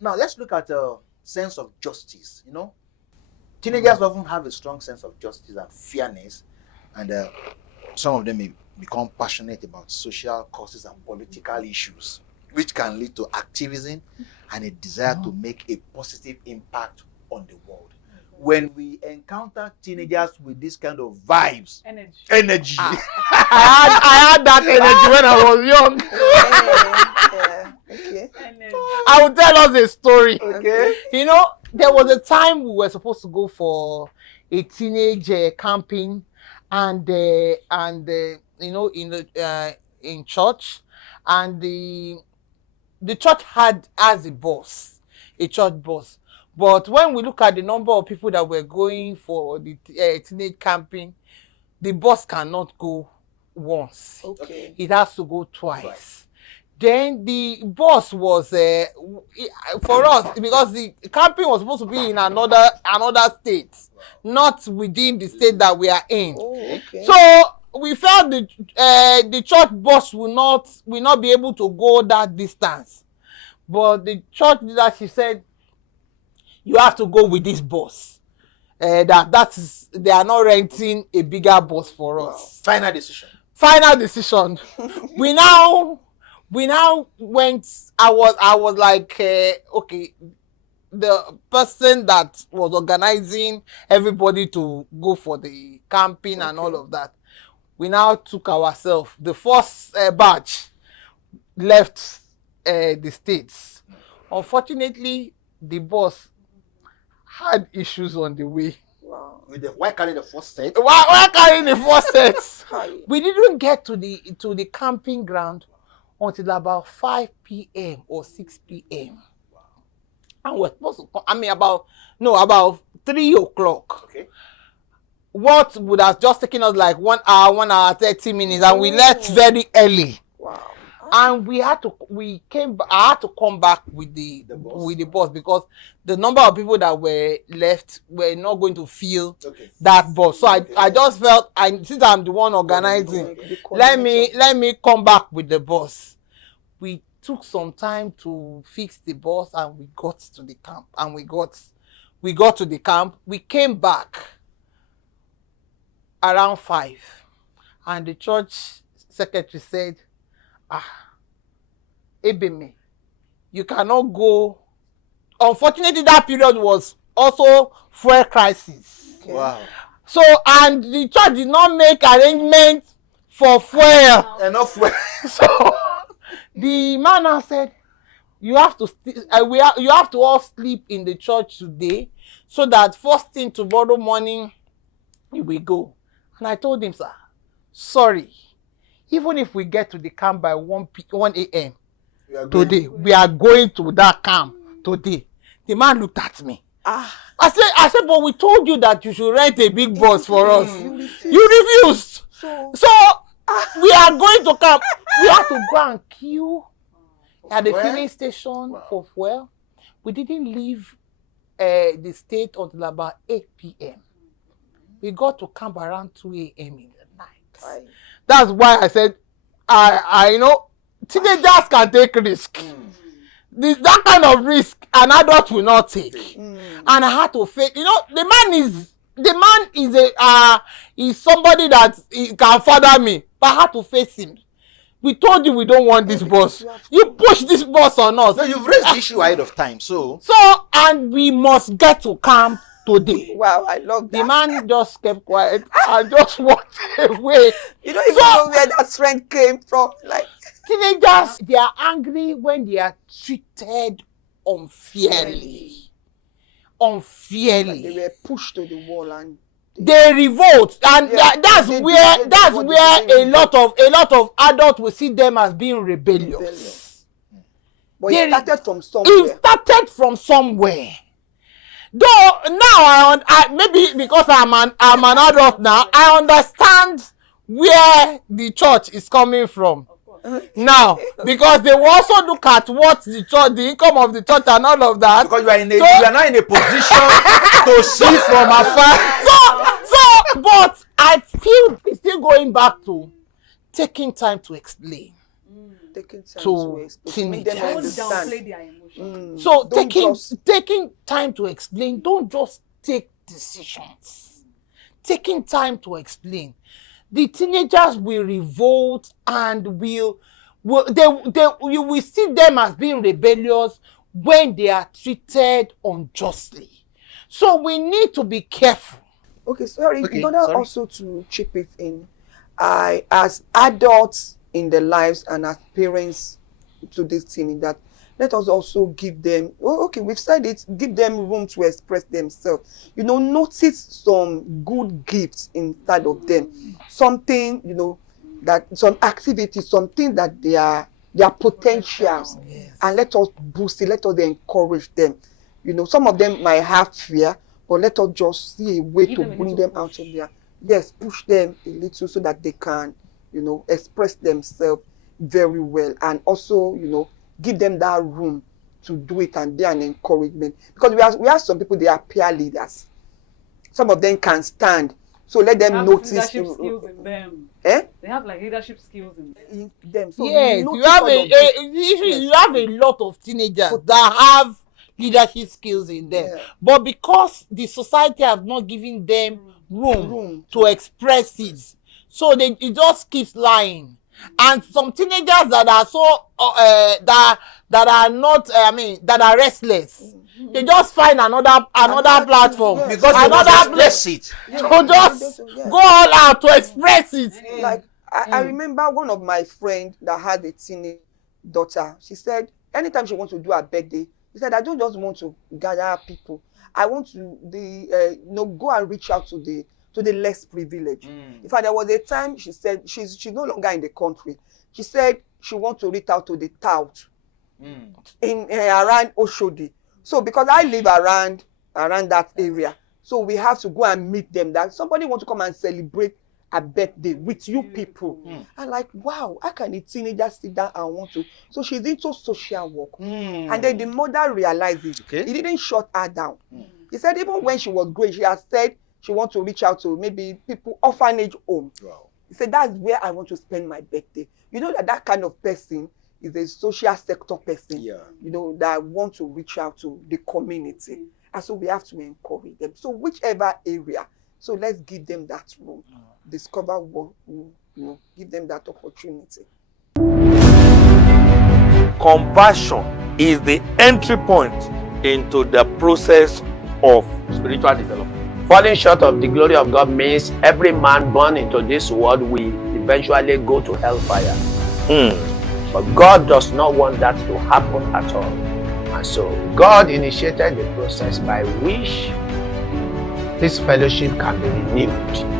Now let's look at sense of justice. You know, teenagers often have a strong sense of justice and fairness, and some of them may become passionate about social causes and political issues, which can lead to activism and a desire to make a positive impact on the world. When we encounter teenagers with this kind of vibes, energy. I had that energy when I was young. Okay. I will tell us a story. Okay. You know, there was a time we were supposed to go for a teenage camping, and you know, in church, and the church has a church bus. But when we look at the number of people that were going for the teenage camping, the bus cannot go once. Okay. It has to go twice. Right. Then the bus was for us, because the camping was supposed to be in another state, not within the state that we are in. Oh, okay. So we felt the church bus will not be able to go that distance. But the church leader, she said, you have to go with this bus. They are not renting a bigger bus for us. Final decision. we now went. I was like, okay, the person that was organizing everybody to go for the camping and all of that, we now took ourselves. The first batch left the States. Unfortunately, the bus had issues on the way. Wow. Why carry the first set? Why carrying the first set? We didn't get to the camping ground until about 5 p.m. or 6 p.m. And we're supposed to come, about 3 o'clock. Okay. What would have just taken us like 1 hour, 30 minutes, and we left very early. Wow. And I had to come back with the bus because the number of people that were left were not going to fill that bus. So I just felt, since I'm the one organizing, let me come back with the bus. We took some time to fix the bus, and we got to the camp. And we got to the camp. We came back around 5, and the church secretary said, Ebeme, you cannot go. Unfortunately, that period was also fuel crisis. Okay. Wow. So, and the church did not make arrangements for fuel. Enough fuel. So, the man now said, you have to all sleep in the church today, so that first thing tomorrow morning, you will go. And I told him, sir, sorry, even if we get to the camp by 1 a.m. today, we are going to that camp today. The man looked at me. I said, but we told you that you should rent a big bus for us. You refused. So we are going to camp. We have to go and queue at the filling station for fuel. We didn't leave the state until about 8 p.m. We got to camp around 2 a.m. in the night. Right. That's why I said, I know teenagers can take risk. That kind of risk an adult will not take. And I had to face. You know, the man is somebody that can father me, but I had to face him. We told you we don't want this bus. You push this bus on us. No, you've raised the issue ahead of time. So, and we must get to camp today. Wow, I love that. The man just kept quiet and just walked away. You don't even know where that strength came from. Like, teenagers, they are angry when they are treated unfairly. Like they were pushed to the wall and they revolt, and that's where a lot of adults will see them as being rebellious. But it started from somewhere. It started from somewhere. Though now maybe because I'm an adult now, I understand where the church is coming from. Now, because they will also look at what the income of the church and all of that. Because you are not in a position to see from afar. But I feel it's still going back to taking time to explain. Taking time to explain, make them teenagers. Don't understand. downplay their emotions. So Don't taking time to explain, don't just take decisions. Taking time to explain. The teenagers will revolt and you will see them as being rebellious when they are treated unjustly. So we need to be careful. Okay, sorry. Okay, In order sorry. also to chip it in, as adults in their lives and as parents to this teen, that let us also give them, okay, we've said it, give them room to express themselves. Notice some good gifts inside of them. Something, that some activities, something that they are their potentials. Yes. And let us boost it, let us encourage them. Some of them might have fear, but let us just see a way Give to them a bring little them out of there. Yes, push them a little so that they can, express themselves very well. And also, give them that room to do it and be an encouragement. Because we have some people, they are peer leaders. Some of them can stand. So let They them have notice. leadership skills in them. Eh? They have like leadership skills in them. In them. So Yes, notice you have all a, of this. you have a lot of teenagers that have leadership skills in them, Yeah. but because the society has not given them room to express it, so it just keeps lying. And some teenagers that are so that are not, that are restless, they just find another platform, yeah. Because they want to another express it. to just go all out to express it. Like I remember one of my friends that had a teenage daughter. She said anytime she wants to do her birthday, she said, I don't just want to gather people. I want to go and reach out to the less privileged. In fact, there was a time she said she's no longer in the country. She said she wants to reach out to the tout in around Oshodi. So because I live around that area, so we have to go and meet them. That somebody want to come and celebrate a birthday with you people. And like, wow, how can a teenager sit down and want to? So she's into social work. And then the mother realized it. Okay. It didn't shut her down. He said even when she was growing, she has said she wants to reach out to maybe people, orphanage home. Wow. He said, that's where I want to spend my birthday. You know that kind of person is a social sector person, Yeah. that want to reach out to the community. And so we have to encourage them. So whichever area, so let's give them that room. Discover what, give them that opportunity. Compassion is the entry point into the process of spiritual development. Falling short of the glory of God means every man born into this world will eventually go to hellfire. But God does not want that to happen at all. And so God initiated the process by which this fellowship can be renewed.